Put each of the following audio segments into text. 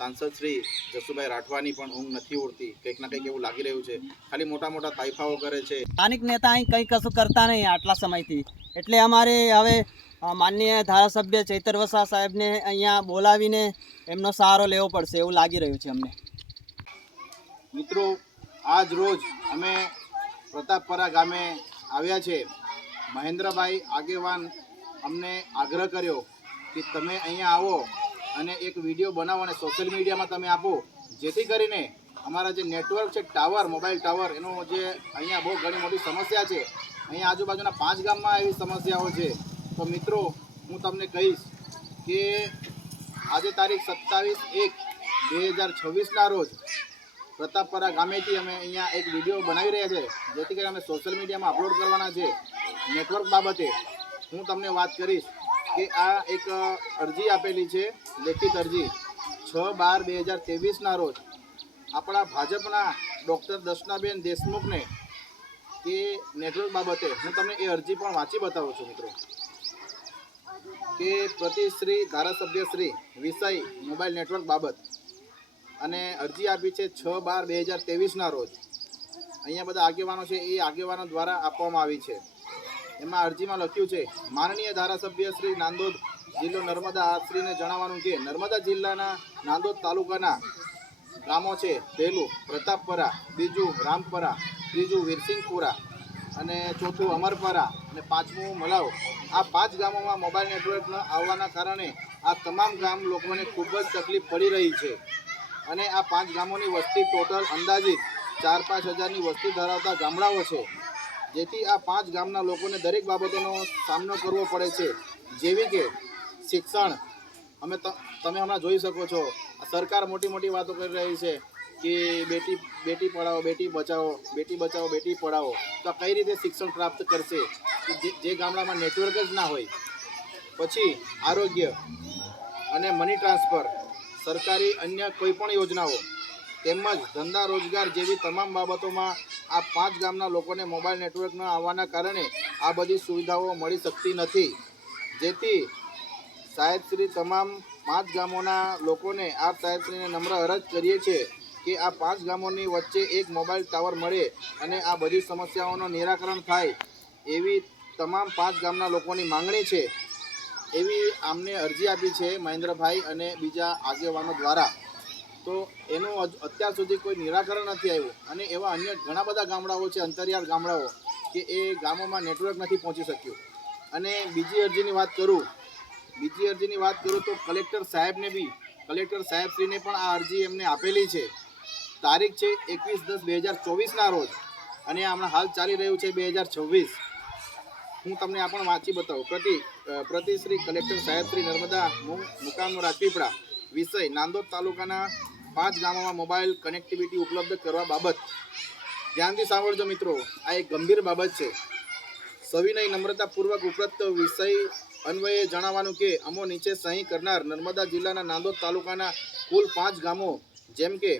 सांसद श्री जसुभाई राठवानी पण ઊંઘ નથી ઉડતી, કંઈક ના કંઈક એવું લાગી રહ્યું છે। ખાલી મોટા મોટા તાઇફાઓ કરે છે। સ્થાનિક નેતા અહીં કંઈ કશું કરતા નહીં આટલા સમયથી, એટલે અમારે હવે માનનીય ધારાસભ્ય ચૈતર વસાવા સાહેબને અહીંયા બોલાવીને એમનો સહારો લેવો પડશે એવું લાગી રહ્યું છે અમને। મિત્રો, આજ રોજ અમે પ્રતાપપરા ગામે આવ્યા છે। મહેન્દ્રભાઈ આગેવાન અમને આગ્રહ કર્યો કે તમે અહીંયા આવો અને એક વિડીયો બનાવો અને સોશિયલ મીડિયામાં તમે આપો, જેથી કરીને અમારા જે નેટવર્ક છે ટાવર, મોબાઈલ ટાવર, એનો જે અહીંયા બહુ ઘણી મોટી સમસ્યા છે। અહીંયા આજુબાજુના 5 ગામમાં એવી સમસ્યાઓ છે। તો મિત્રો, હું તમને કહીશ કે આજે તારીખ 27/1/2026ના રોજ પ્રતાપપરા ગામેથી અમે અહીંયા એક વિડીયો બનાવી રહ્યા છે, જેથી કરીને અમે સોશિયલ મીડિયામાં અપલોડ કરવાના છે। નેટવર્ક બાબતે હું તમને વાત કરીશ કે આ એક અરજી આપેલી છે, લેખિત અરજી 6/12/2023ના રોજ આપણા ભાજપના ડૉક્ટર દર્શનાબેન દેશમુખને કે નેટવર્ક બાબતે હું તમને એ અરજી પણ વાંચી બતાવું છું મિત્રો, કે પ્રતિશ્રી ધારાસભ્યશ્રી વિષય મોબાઈલ નેટવર્ક બાબત, અને અરજી આપી છે 6/12/2023ના રોજ। અહીંયા બધા આગેવાનો છે, એ આગેવાનો દ્વારા આપવામાં આવી છે। એમાં અરજીમાં લખ્યું છે, માનનીય ધારાસભ્ય શ્રી નાંદોદ જિલ્લો નર્મદા આશ્રીને જણાવવાનું કે નર્મદા જિલ્લાના નાંદોદ તાલુકાના ગામો છે, પહેલું પ્રતાપપરા, બીજું રામપરા, ત્રીજું વીરસિંહપુરા અને ચોથું અમરપરા અને પાંચમું મલાવ। આ 5 ગામોમાં મોબાઈલ નેટવર્ક ન આવવાના કારણે આ તમામ ગામ લોકોને ખૂબ જ તકલીફ પડી રહી છે, અને આ 5 ગામોની વસ્તી ટોટલ અંદાજિત 4-5 હજારની વસ્તી ધરાવતા ગામડાઓ છે, જેથી આ 5 ગામના લોકોને દરેક બાબતોનો સામનો કરવો પડે છે, જેવી કે શિક્ષણ। તમે હમણાં જોઈ શકો છો, સરકાર મોટી મોટી વાતો કરી રહી છે કે બેટી પઢાઓ, બેટી બચાવો, બેટી બચાવો, બેટી પઢાઓ। તો આ કઈ રીતે શિક્ષણ પ્રાપ્ત કરશે જે ગામડામાં નેટવર્ક જ ના હોય? પછી આરોગ્ય અને મની ટ્રાન્સફર, સરકારી અન્ય કોઈ પણ યોજનાઓ તેમજ ધંધા રોજગાર જેવી તમામ બાબતોમાં આ 5 ગામના લોકોને મોબાઈલ નેટવર્ક ન આવવાના કારણે આ બધી સુવિધાઓ મળી શકતી નથી, જેથી સાહેબશ્રી તમામ 5 ગામોના લોકોને આ સાહેબશ્રીને નમ્ર અરજ કરીએ છીએ કે આ 5 ગામોની વચ્ચે એક મોબાઈલ ટાવર મળે અને આ બધી સમસ્યાઓનું નિરાકરણ થાય, એવી તમામ 5 ગામના લોકોની માંગણી છે। એવી આમને અરજી આપી છે મહેન્દ્રભાઈ અને બીજા આગેવાનો દ્વારા। તો એનું અત્યાર સુધી કોઈ નિરાકરણ નથી આવ્યું, અને એવા અન્ય ઘણા બધા ગામડાઓ છે, અંતરિયાળ ગામડાઓ, કે એ ગામોમાં નેટવર્ક નથી પહોંચી શક્યું। અને બીજી અરજીની વાત કરું તો કલેક્ટર સાહેબશ્રીને પણ આ અરજી એમને આપેલી છે। તારીખ છે 21/10/2024ના રોજ, અને હમણાં હાલ ચાલી રહ્યું છે 2026। હું તમને આ પણ વાંચી બતાવું। પ્રતિશ્રી કલેક્ટર સાહેબશ્રી નર્મદા મુકામ રાજપીપળા, વિષય નાંદોદ તાલુકાના 5 ગામોમાં મોબાઈલ કનેક્ટિવિટી ઉપલબ્ધ કરવા બાબત। ધ્યાનથી સાંભળજો મિત્રો, આ એક ગંભીર બાબત છે। સવિનય નમ્રતાપૂર્વક ઉપરોક્ત વિષય અન્વયે જણાવવાનું કે અમો નીચે સહી કરનાર નર્મદા જિલ્લાના નાંદોદ તાલુકાના કુલ 5 ગામો જેમ કે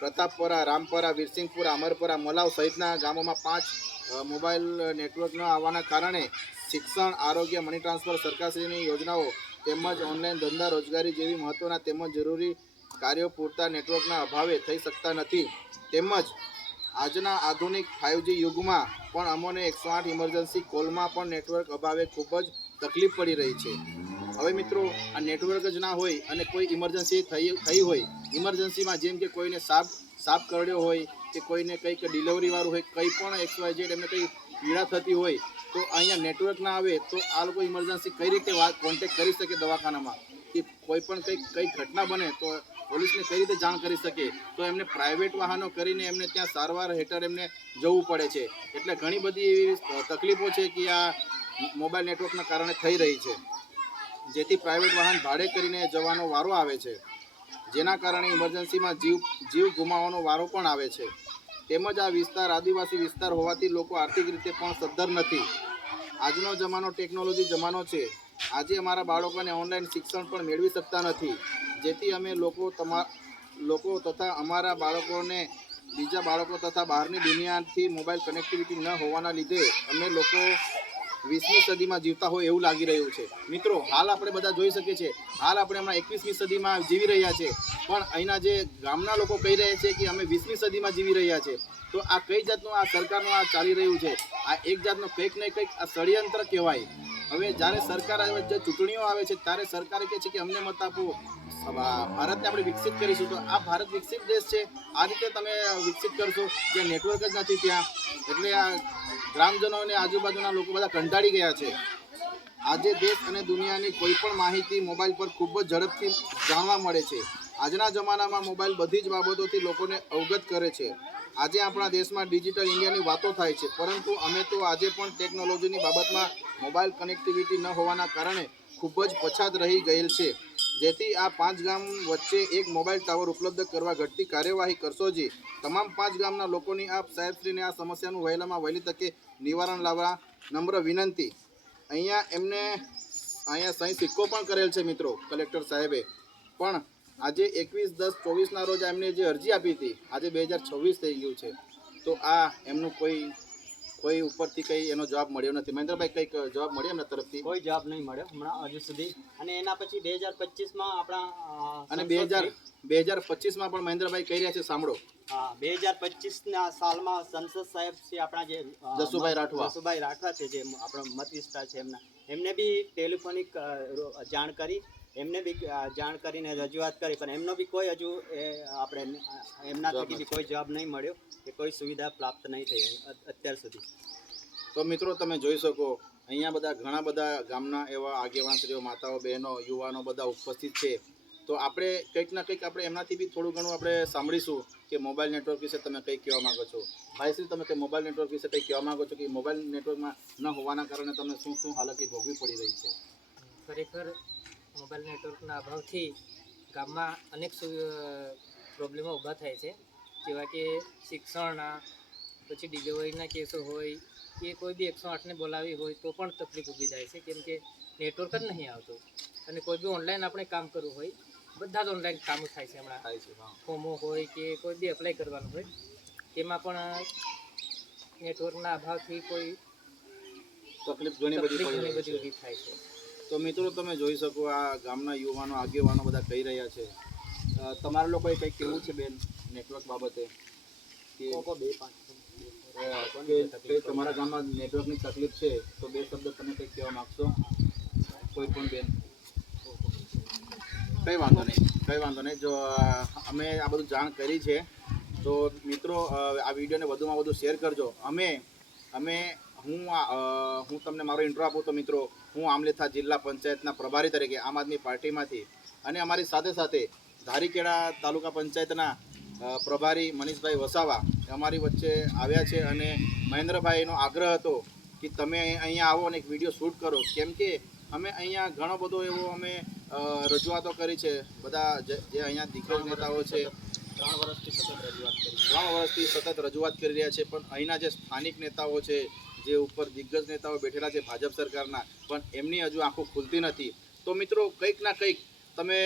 પ્રતાપપરા, રામપરા, વીરસિંહપુરા, અમરપરા, મલાવ સહિતના ગામોમાં 5 મોબાઈલ નેટવર્ક ન આવવાના કારણે શિક્ષણ, આરોગ્ય, મની ટ્રાન્સફર, સરકારશ્રીની યોજનાઓ તેમજ ઓનલાઈન ધંધા રોજગારી જેવી મહત્ત્વના તેમજ જરૂરી કાર્યો પૂરતા નેટવર્કના અભાવે થઈ શકતા નથી, તેમજ આજના આધુનિક 5G યુગમાં પણ અમોને 108 ઇમરજન્સી કોલમાં પણ નેટવર્ક અભાવે ખૂબ જ તકલીફ પડી રહી છે। હવે મિત્રો, આ નેટવર્ક જ ના હોય અને કોઈ ઇમરજન્સી થઈ હોય, ઇમરજન્સીમાં જેમ કે કોઈને સાપ કરડ્યો હોય કે કોઈને કંઈક ડિલિવરીવાળું હોય, કંઈ પણ XYZ એમને કંઈ પીડા થતી હોય, તો અહીંયા નેટવર્ક ના આવે તો આ લોકો ઇમરજન્સી કઈ રીતે કોન્ટેક્ટ કરી શકે દવાખાનામાં, કે કોઈ પણ કંઈ ઘટના બને તો પોલીસને કઈ રીતે જાણ કરી શકે? તો એમને પ્રાઇવેટ વાહનો કરીને એમને ત્યાં સારવાર હેઠળ એમને જવું પડે છે। એટલે ઘણી બધી એવી તકલીફો છે કે આ મોબાઈલ નેટવર્કના કારણે થઈ રહી છે, જેથી પ્રાઇવેટ વાહન ભાડે કરીને જવાનો વારો આવે છે, જેના કારણે ઇમરજન્સીમાં જીવ ગુમાવવાનો વારો પણ આવે છે। તેમજ આ વિસ્તાર આદિવાસી વિસ્તાર હોવાથી લોકો આર્થિક રીતે પણ સદ્ધર નથી। આજનો જમાનો ટેકનોલોજી જમાનો છે। આજે અમારા બાળકોને ઓનલાઈન શિક્ષણ પણ મેળવી શકતા નથી, જેથી અમે લોકો તથા અમારા બાળકોને બીજા બાળકો તથા બહારની દુનિયાથી મોબાઈલ કનેક્ટિવિટી ન હોવાના લીધે અમે લોકો 20મી સદીમાં જીવતા હોય એવું લાગી રહ્યું છે. મિત્રો હાલ આપણે બધા જોઈ શકીએ છીએ, હાલ આપણે હમણાં 21મી સદીમાં જીવી રહ્યા છે, પણ અહીંના જે ગામના લોકો કહી રહ્યા છે કે અમે 20મી સદીમાં જીવી રહ્યા છે. તો આ કઈ જાતનું આ સરકારનું આ ચાલી રહ્યું છે? આ એક જાતનું કંઈક ને કંઈક આ ષડયંત્ર કહેવાય. હવે જ્યારે સરકાર આવે, જે ચૂંટણીઓ આવે છે, ત્યારે સરકારે કહે છે કે અમને મત આપો, ભારતને આપણે વિકસિત કરીશું. તો આ ભારત વિકસિત દેશ છે, આ રીતે તમે વિકસિત કરશો જે નેટવર્ક જ નથી ત્યાં. એટલે આ ગ્રામજનો અને આજુબાજુના લોકો બધા કંટાળી ગયા છે. આજે દેશ અને દુનિયાની કોઈ પણ માહિતી મોબાઈલ પર ખૂબ જ ઝડપથી જાણવા મળે છે. આજના જમાનામાં મોબાઈલ બધી જ બાબતોથી લોકોને અવગત કરે છે. આજે આપણા દેશમાં ડિજિટલ ઇન્ડિયાની વાતો થાય છે, પરંતુ અમે તો આજે પણ ટેકનોલોજીની બાબતમાં મોબાઈલ કનેક્ટિવિટી ન હોવાના કારણે ખૂબ જ પછાત રહી ગયેલ છે. જેથી આ 5 ગામ વચ્ચે એક મોબાઈલ ટાવર ઉપલબ્ધ કરવા ઘટતી કાર્યવાહી કરશો. જી તમામ 5 ગામના લોકોની આપ સાહેબશ્રીને આ સમસ્યાનું વહેલામાં વહેલી તકે નિવારણ લાવવા નમ્ર વિનંતી. અહીંયા સહી સિક્કો પણ કરેલ છે મિત્રો કલેક્ટર સાહેબે. પણ આજે 21/10/24ના રોજ એમને જે અરજી આપી હતી, આજે 2026 થઈ ગયું છે, તો આ એમનું કોઈ ઉપરથી કંઈ એનો જવાબ મળ્યો નથી. મહેન્દ્રભાઈ, કંઈક જવાબ મળ્યો એમના તરફથી? કોઈ જવાબ નહીં મળ્યો હમણાં હજુ સુધી. અને એના પછી 2025માં આપણા અને 2025માં પણ મહેન્દ્રભાઈ કહી રહ્યા છે, સાંભળો. 2025ના સાલમાં સંસદ સાહેબ શ્રી આપણા જે જસુભાઈ રાઠવા છે, જે આપણો મત વિસ્તાર છે, એમને બી ટેલિફોનિક જાણ કરી, એમને બી જાણ કરીને રજૂઆત કરી, પણ એમનો બી કોઈ હજુ આપણે એમના થકી બી કોઈ જવાબ નહીં મળ્યો કે કોઈ સુવિધા પ્રાપ્ત નહીં થઈ અત્યાર સુધી. તો મિત્રો તમે જોઈ શકો, અહીંયા ઘણા બધા ગામના એવા આગેવાનશ્રીઓ, માતાઓ, બહેનો, યુવાનો બધા ઉપસ્થિત છે. તો આપણે કંઈક ના કંઈક આપણે એમનાથી બી થોડું ઘણું આપણે સાંભળીશું કે મોબાઈલ નેટવર્ક વિશે તમે કંઈ કહેવા માગો છો. ભાઈશ્રી, તમે કંઈ મોબાઈલ નેટવર્ક વિશે કંઈ કહેવા માગો છો કે મોબાઈલ નેટવર્કમાં ન હોવાના કારણે તમને શું હાલત ભોગવી પડી રહી છે? ખરેખર મોબાઈલ નેટવર્કના અભાવથી ગામમાં અનેક પ્રોબ્લેમો ઊભા થાય છે, જેવા કે શિક્ષણના, પછી ડિલિવરીના કેસો હોય કે કોઈ બી 108ને બોલાવી હોય તો પણ તકલીફ ઊભી થાય છે, કેમ કે નેટવર્ક જ નહીં આવતું. અને કોઈ બી ઓનલાઈન આપણે કામ કરવું હોય, બધા જ ઓનલાઈન કામો થાય છે હમણાં. ફોર્મો હોય કે કોઈ બી એપ્લાય કરવાનું હોય, તેમાં પણ નેટવર્કના અભાવથી કોઈ તકલીફ ઘણી બધી ઊભી થાય છે. તો મિત્રો તમે જોઈ શકો, આ ગામના યુવાનો, આગેવાનો બધા કહી રહ્યા છે. તમારા લોકોએ કંઈક કહેવું છે બેન નેટવર્ક બાબતે? કે તમારા ગામમાં નેટવર્કની તકલીફ છે, તો 2 શબ્દ તમે કંઈક કહેવા માગશો? કોઈ પણ બેન? કંઈ વાંધો નહીં. જો અમે આ બધું જાણ કરી છે, તો મિત્રો આ વિડીયોને વધુમાં વધુ શેર કરજો. હું તમને મારો ઇન્ટ્રો આપું તો મિત્રો, હું આમલેથા જિલ્લા પંચાયતના પ્રભારી તરીકે આમ આદમી પાર્ટીમાંથી, અને અમારી સાથે સાથે ધારીકેળા તાલુકા પંચાયતના પ્રભારી મનીષભાઈ વસાવા અમારી વચ્ચે આવ્યા છે. અને મહેન્દ્રભાઈનો આગ્રહ હતો કે તમે અહીંયા આવો અને એક વિડીયો શૂટ કરો, કેમ કે અમે અહીંયા ઘણો બધો એવો અમે રજૂઆતો કરી છે. બધા જે અહીંયા દિગ્ગજ નેતાઓ છે, 3 વર્ષથી સતત રજૂઆત કરી રહ્યા છે, પણ અહીંના જે સ્થાનિક નેતાઓ છે, જે ઉપર દિગ્ગજ નેતાઓ બેઠેલા છે ભાજપ સરકારના, પણ એમની હજુ આંખો ખુલતી નથી. તો મિત્રો કંઈક ના કંઈક તમે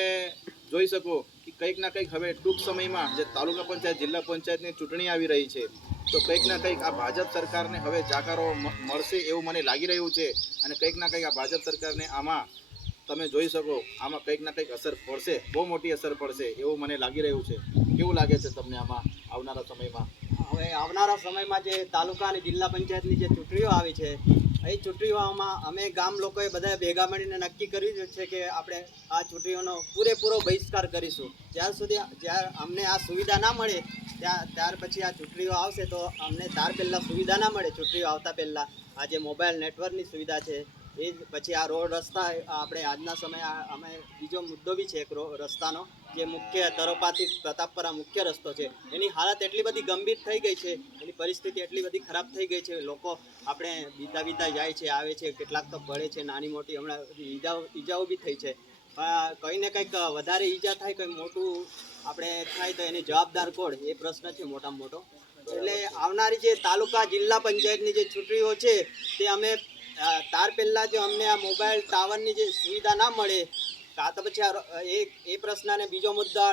જોઈ શકો કે કંઈક ના કંઈક હવે ટૂંક સમયમાં જે તાલુકા પંચાયત, જિલ્લા પંચાયતની ચૂંટણી આવી રહી છે, તો કંઈક ના કંઈક આ ભાજપ સરકારને હવે જાકારો મળશે એવું મને લાગી રહ્યું છે. અને કંઈક ના કંઈક આ ભાજપ સરકારને આમાં તમે જોઈ શકો, આમાં કંઈક ના કંઈક અસર પડશે, બહુ મોટી અસર પડશે એવું મને લાગી રહ્યું છે. કેવું લાગે છે તમને આમાં આવનારા સમયમાં? હવે આવનારા સમયમાં જે તાલુકા અને જિલ્લા પંચાયતની જે ચૂંટણીઓ આવી છે, એ ચૂંટણીઓમાં અમે ગામ લોકોએ બધા ભેગા મળીને નક્કી કર્યું છે કે આપણે આ ચૂંટણીઓનો પૂરેપૂરો બહિષ્કાર કરીશું. જ્યાં અમને આ સુવિધા ના મળે, ત્યાર પછી આ ચૂંટણીઓ આવશે તો અમને ત્યાર પહેલાં સુવિધા ના મળે. ચૂંટણીઓ આવતા પહેલાં આ જે મોબાઈલ નેટવર્કની સુવિધા છે, એ પછી આ રોડ રસ્તા, આપણે આજના સમયે અમે બીજો મુદ્દો બી છે એક રસ્તાનો, જે મુખ્ય તરોપાથી પ્રતાપપરા મુખ્ય રસ્તો છે, એની હાલત એટલી બધી ગંભીર થઈ ગઈ છે, એની પરિસ્થિતિ એટલી બધી ખરાબ થઈ ગઈ છે. લોકો આપણે બીતા જાય છે, આવે છે, કેટલાક તો પડે છે, નાની મોટી હમણાં ઈજાઓ બી થઈ છે. કંઈ ને કંઈક વધારે ઈજા થાય, કંઈ મોટું આપણે થાય તો એની જવાબદાર કોણ, એ પ્રશ્ન છે મોટામાં મોટો. એટલે આવનારી જે તાલુકા જિલ્લા પંચાયતની જે ચૂંટણીઓ છે, તે અમે ત્યાર પહેલાં જો અમને આ મોબાઈલ ટાવરની જે સુવિધા ના મળે, કાં તો પછી એ પ્રશ્ન, અને બીજો મુદ્દા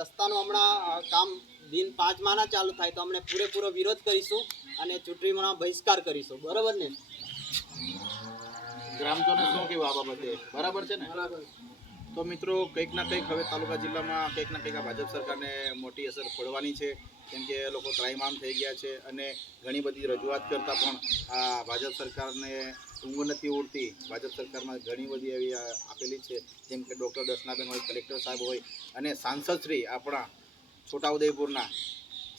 રસ્તાનો હમણાં કામ દિન 5માં ના ચાલુ થાય તો અમને પૂરેપૂરો વિરોધ કરીશું અને ચૂંટણીમાં બહિષ્કાર કરીશું. બરાબર ને? ગ્રામજનો શું કેવું આ બાબતે બરાબર છે ને? તો મિત્રો કંઈક ના કંઈક હવે તાલુકા જિલ્લામાં કંઈક ના કંઈક આ ભાજપ સરકારને મોટી અસર પડવાની છે, કેમ કે લોકો ત્રાહિમામ થઈ ગયા છે અને ઘણી બધી રજૂઆત કરતાં પણ આ ભાજપ સરકારને ઊંઘ નથી ઉડતી. ભાજપ સરકારમાં ઘણી બધી એવી આપેલી છે, જેમ કે ડૉક્ટર દર્શનાબેન હોય, કલેક્ટર સાહેબ હોય અને સાંસદ શ્રી આપણા છોટાઉદેપુરના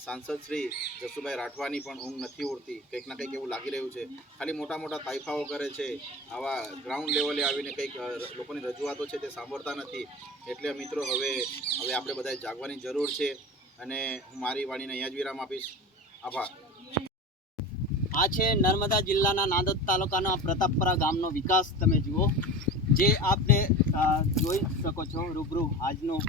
સાંસદ શ્રી જસુભાઈ રાઠવાની પણ ઊંઘ નથી ઉડતી. કંઈક ના કંઈક એવું લાગી રહ્યું છે. ખાલી મોટા મોટા તાઇફાઓ કરે છે, આવા ગ્રાઉન્ડ લેવલે આવીને કંઈક લોકોની રજૂઆતો છે તે સાંભળતા નથી. એટલે મિત્રો હવે આપણે બધાએ જાગવાની જરૂર છે અને હું મારી વાણીને અહીંયા જ વિરામ આપીશ. આભાર. આ છે નર્મદા જિલ્લાના નાંદોદ તાલુકાના પ્રતાપપરા ગામનો વિકાસ. તમે જુઓ, જે આપને જોઈ શકો છો રૂબરૂ આજનું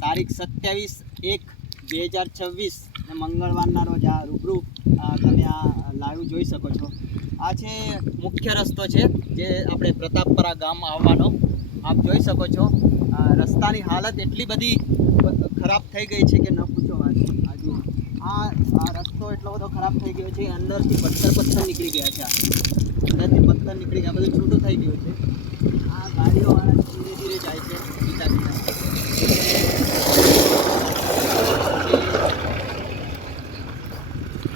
તારીખ 27/1/2026 મંગળવારના રોજ આ રૂબરૂ તમે આ લાઈવ જોઈ શકો છો. આ છે મુખ્ય રસ્તો છે જે આપણે પ્રતાપપરા ગામ આવવાનો. આપ જોઈ શકો છો રસ્તાની હાલત એટલી બધી ખરાબ થઈ ગઈ છે કે ન પૂછો વાત. આ રસ્તો એટલો બધો ખરાબ થઈ ગયો છે, અંદરથી પથ્થર નીકળી ગયા છે. અંદરથી પથ્થર નીકળી ગયા, બધું છૂટું થઈ ગયું છે. આ ગાડીઓવાળા ધીરે ધીરે જાય છે બીજા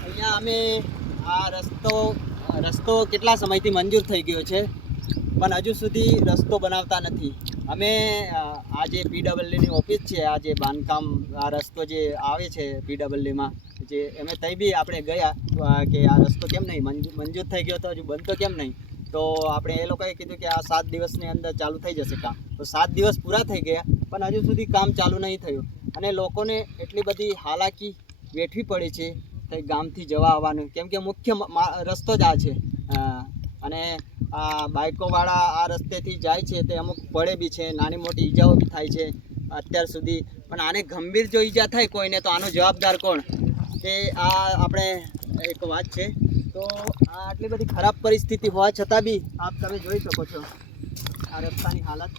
અહીંયા અમે આ રસ્તો કેટલા સમયથી મંજૂર થઈ ગયો છે, પણ હજુ સુધી રસ્તો બનાવતા નથી. અમે આ જે પીડબ્લ્યુની ઓફિસ છે, આ જે બાંધકામ આ રસ્તો જે આવે છે પીડબ્લ્યુમાં, જે અમે તઈ બી આપણે ગયા કે આ રસ્તો કેમ નહીં મંજૂર થઈ ગયો, તો હજુ બનતો કેમ નહીં? તો આપણે એ લોકોએ કીધું કે આ 7 દિવસની અંદર ચાલુ થઈ જશે કામ. તો 7 દિવસ પૂરા થઈ ગયા, પણ હજુ સુધી કામ ચાલુ નહીં થયું. અને લોકોને એટલી બધી હાલાકી વેઠવી પડી છે કંઈ ગામથી જવા આવવાનું, કેમ કે મુખ્ય રસ્તો જ આ છે. અને આ બાઇકોવાળા આ રસ્તેથી જાય છે તે અમુક પડે બી છે, નાની મોટી ઈજાઓ બી થાય છે અત્યાર સુધી. પણ આને ગંભીર જો ઈજા થાય કોઈને, તો આનો જવાબદાર કોણ? કે આ આપણે એક વાત છે. તો આ આટલી બધી ખરાબ પરિસ્થિતિ હોવા છતાં બી તમે જોઈ શકો છો આ રસ્તાની હાલત.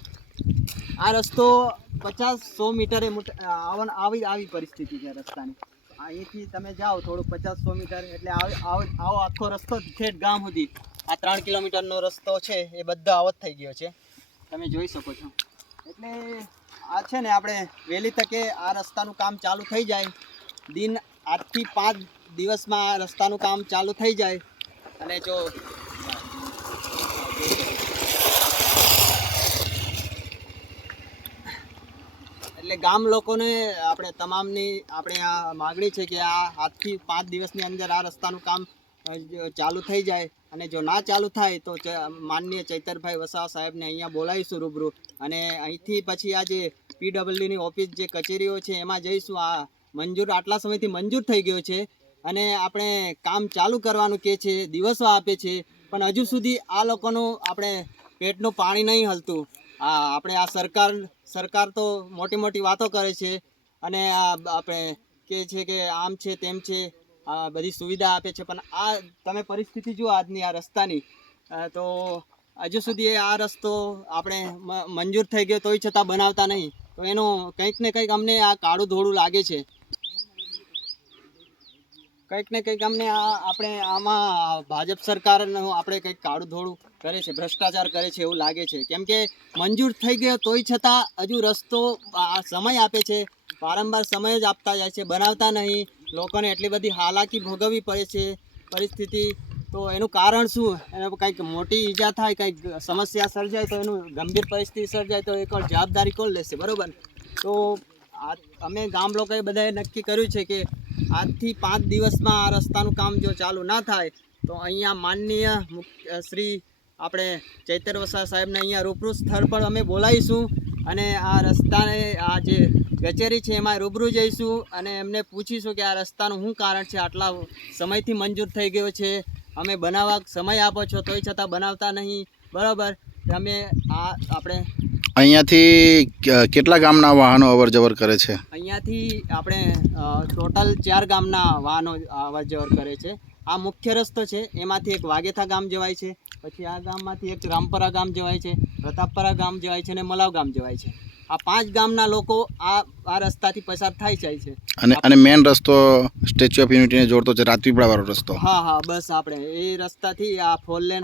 આ રસ્તો 50-100 મીટરે આવી પરિસ્થિતિ છે રસ્તાની. અહીંથી તમે જાઓ થોડુંક 50-100 મીટર એટલે આવો આખો રસ્તો ઠેઠ ગામ સુધી આ 3 કિલોમીટરનો રસ્તો છે એ બધો આવત થઈ ગયો છે, તમે જોઈ શકો છો. એટલે આ છે ને આપણે વહેલી તકે આ રસ્તાનું કામ ચાલુ થઈ જાય. આજથી 5 દિવસમાં આ રસ્તાનું કામ ચાલુ થઈ જાય. અને જો એટલે ગામ લોકોને આપણે તમામની આપણે આ માગણી છે કે આ આજથી 5 દિવસની અંદર આ રસ્તાનું કામ ચાલુ થઈ જાય. અને જો ના ચાલુ થાય તો માનનીય ચૈતરભાઈ વસાવા સાહેબને અહીંયા બોલાવીશું રૂબરૂ, અને અહીંથી પછી આ જે પીડબ્લ્યુની ઓફિસ જે કચેરીઓ છે એમાં જઈશું. આ આટલા સમયથી મંજૂર થઈ ગયો છે અને આપણે કામ ચાલુ કરવાનું કહે છે, દિવસો આપે છે, પણ હજુ સુધી આ લોકોનું આપણે પેટનું પાણી નહીં હલતું. આપણે આ સરકાર તો મોટી મોટી વાતો કરે છે અને આપણે કહે છે કે આમ છે તેમ છે, બધી સુવિધા આપે છે, પણ આ તમે પરિસ્થિતિ જુઓ આજની આ રસ્તાની, તો હજુ સુધી આ રસ્તો આપણે મંજૂર થઈ ગયો તોય છતાં બનાવતા નહીં. તો એનું કંઈક ને કંઈક અમને આ કાળું ધોળું લાગે છે. કંઈક ને કંઈક અમને આપણે આમાં ભાજપ સરકારનું આપણે કંઈક કાળું ધોળું કરે છે, ભ્રષ્ટાચાર કરે છે એવું લાગે છે. કેમ કે મંજૂર થઈ ગયો તોય છતાં હજુ રસ્તો સમય આપે છે, વારંવાર સમય જ આપતા જાય છે, બનાવતા નહીં. લોકોને એટલી બધી હાલાકી ભોગવવી પડે છે પરિસ્થિતિ. તો એનું કારણ શું? એને કંઈક મોટી ઈજા થાય, કંઈક સમસ્યા સર્જાય, તો એનું ગંભીર પરિસ્થિતિ સર્જાય તો એ કોણ જવાબદારી કોણ લેશે? બરાબર. તો અમે ગામ લોકોએ બધાએ નક્કી કર્યું છે કે આજથી 5 દિવસમાં આ રસ્તાનું કામ જો ચાલુ ના થાય તો અહીંયા માનનીય શ્રી આપણે ચૈતર વસાવા સાહેબને અહીંયા રૂબરૂ સ્થળ પર અમે બોલાવીશું અને આ રસ્તાને આ જે કચેરી છે એમાં રૂબરૂ જઈશું અને એમને પૂછીશું કે આ રસ્તાનું શું કારણ છે, આટલા સમયથી મંજૂર થઈ ગયો છે, અમે બનાવવા સમય આપો છો તોય છતાં બનાવતા નહીં. બરાબર. અમે આપણે અહીંયાથી કેટલા ગામના વાહનો અવર જવર કરે છે? અહીંયાથી આપણે ટોટલ 4 ગામના વાહનો અવર જવર કરે છે. આ મુખ્ય રસ્તો છે, એમાંથી એક વાગેથા ગામ જવાય છે, પછી આ ગામમાંથી એક રામપરા ગામ જવાય છે, પ્રતાપપરા ગામ જવાય છે અને મલાવ ગામ જવાય છે. આ 5 ગામના લોકો આ રસ્તાથી પસાર થઈ જાય છે. અને મેન રસ્તો સ્ટેચ્યુ ઓફ યુનિટીને જોડતો છે, રાજપીપળા વાળો રસ્તો. હા બસ આપણે એ રસ્તાથી આ ફોર લેન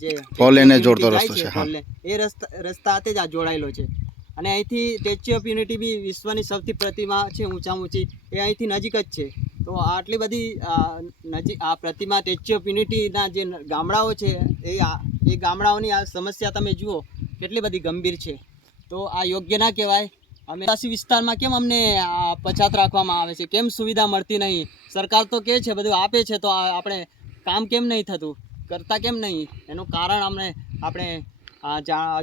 જે ફોર લેનને જોડતો જાય રસ્તો છે, હા. ફોર લેન એ રસ્તા હાથે જ આ જોડાયેલો છે. અને અહીંથી સ્ટેચ્યુ ઓફ યુનિટી બી વિશ્વની સૌથી પ્રતિમા છે ઊંચામાં ઊંચી, એ અહીંથી નજીક જ છે. તો આટલી બધી આ પ્રતિમા સ્ટેચ્યુ ઓફ યુનિટીના જે ગામડાઓ છે એ ગામડાઓની આ સમસ્યા તમે જુઓ કેટલી બધી ગંભીર છે. તો આ યોગ્ય ના કહેવાય. અમે આદિવાસી વિસ્તારમાં કેમ અમને પછાત રાખવામાં આવે છે, કેમ સુવિધા મળતી નહીં? સરકાર તો કહે છે બધું આપે છે, તો આપણે કામ કેમ નહીં થતું, કરતા કેમ નહીં? એનું કારણ આપણે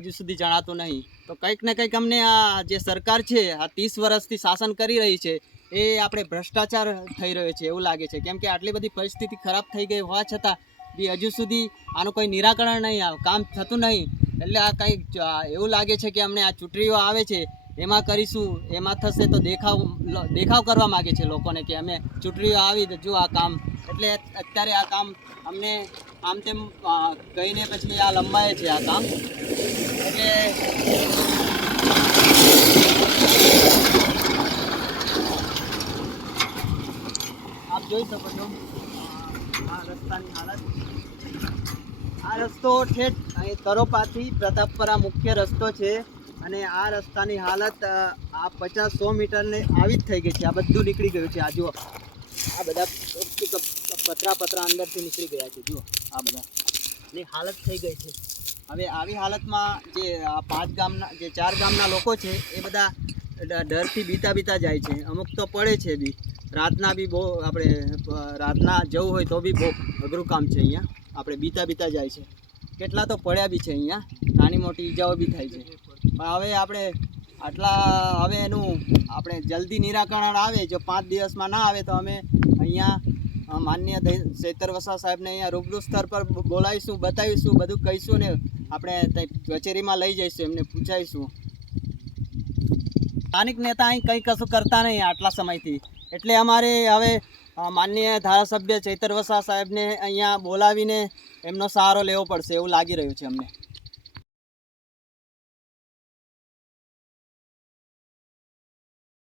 હજુ સુધી જણાતું નહીં. તો કંઈક ને કંઈક અમને આ જે સરકાર છે આ 30 વર્ષથી શાસન કરી રહી છે એ આપણે ભ્રષ્ટાચાર થઈ રહ્યો છે એવું લાગે છે. કેમ કે આટલી બધી પરિસ્થિતિ ખરાબ થઈ ગઈ હોવા છતાં બી હજુ સુધી આનું કોઈ નિરાકરણ નહીં આવે, કામ થતું નહીં. એટલે આ કંઈક એવું લાગે છે કે અમને આ ચૂંટણીઓ આવે છે એમાં કરીશું, એમાં થશે, તો દેખાવ કરવા માગે છે લોકોને કે અમે ચૂંટણીઓ આવી જો આ કામ. એટલે અત્યારે આ કામ અમને આમ તેમ કહીને પછી આ લંબાય છે આ કામ. એટલે આપ જોઈ શકો છો આ રસ્તાની હાલત. આ રસ્તો ઠેઠ અહીં તરોપાથી પ્રતાપપરા મુખ્ય રસ્તો છે અને આ રસ્તાની હાલત આ 50-100 મીટરને આવી જ થઈ ગઈ છે. આ બધું નીકળી ગયું છે. આ જુઓ આ બધા પતરા અંદરથી નીકળી ગયા છે. જુઓ આ બધાની હાલત થઈ ગઈ છે. હવે આવી હાલતમાં જે 4 ગામના લોકો છે એ બધા ડરથી બીતા જાય છે. અમુક તો પડે છે બી, રાતના બી બહુ આપણે રાતના જવું હોય તો બી બહુ અઘરું કામ છે. અહીંયા આપણે બીતા જાય છે. કેટલા તો પડ્યા બી છે. અહીંયા નાની મોટી ઈજાઓ બી થાય છે. પણ હવે હવે એનું આપણે જલ્દી નિરાકરણ આવે. જો 5 દિવસમાં ના આવે તો અમે અહીંયા માનનીય ચૈતર વસાવા સાહેબને અહીંયા રૂબરૂ સ્તર પર બોલાવીશું, બતાવીશું, બધું કહીશું ને આપણે કચેરીમાં લઈ જઈશું, એમને પૂછાવીશું. સ્થાનિક નેતા અહીં કંઈ કશું કરતા નહીં આટલા સમયથી. એટલે અમારે હવે માનનીય ધારાસભ્ય ચૈતર વસાવા સાહેબને અહીંયા બોલાવીને એમનો સહારો લેવો પડશે એવું લાગી રહ્યું છે અમને.